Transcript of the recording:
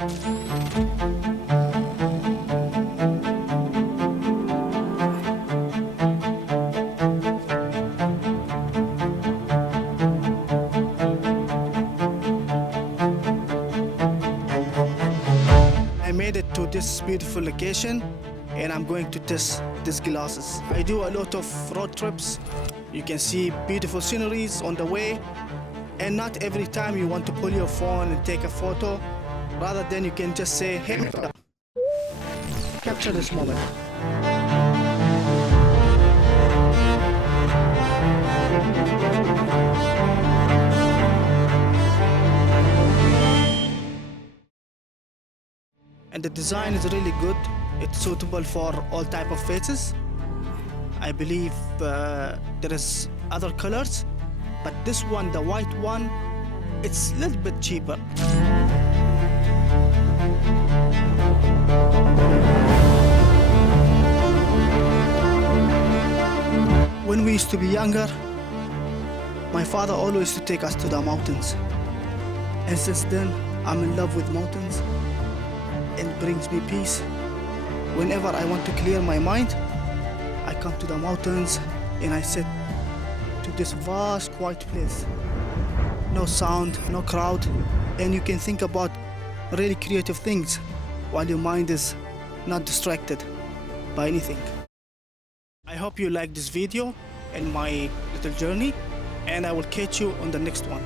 I made it to this beautiful location and I'm going to test these glasses. I do a lot of road trips. You can see beautiful sceneries on the way, and not every time you want to pull your phone and take a photo. Rather than you can just say, hey, capture this moment. And the design is really good. It's suitable for all type of faces. I believe there is other colors, but this one, the white one, it's a little bit cheaper. When we used to be younger, my father always used to take us to the mountains. And since then, I'm in love with mountains. It brings me peace. Whenever I want to clear my mind, I come to the mountains and I sit to this vast, quiet place. No sound, no crowd, and you can think about really creative things while your mind is not distracted by anything. I hope you like this video and my little journey, and I will catch you on the next one.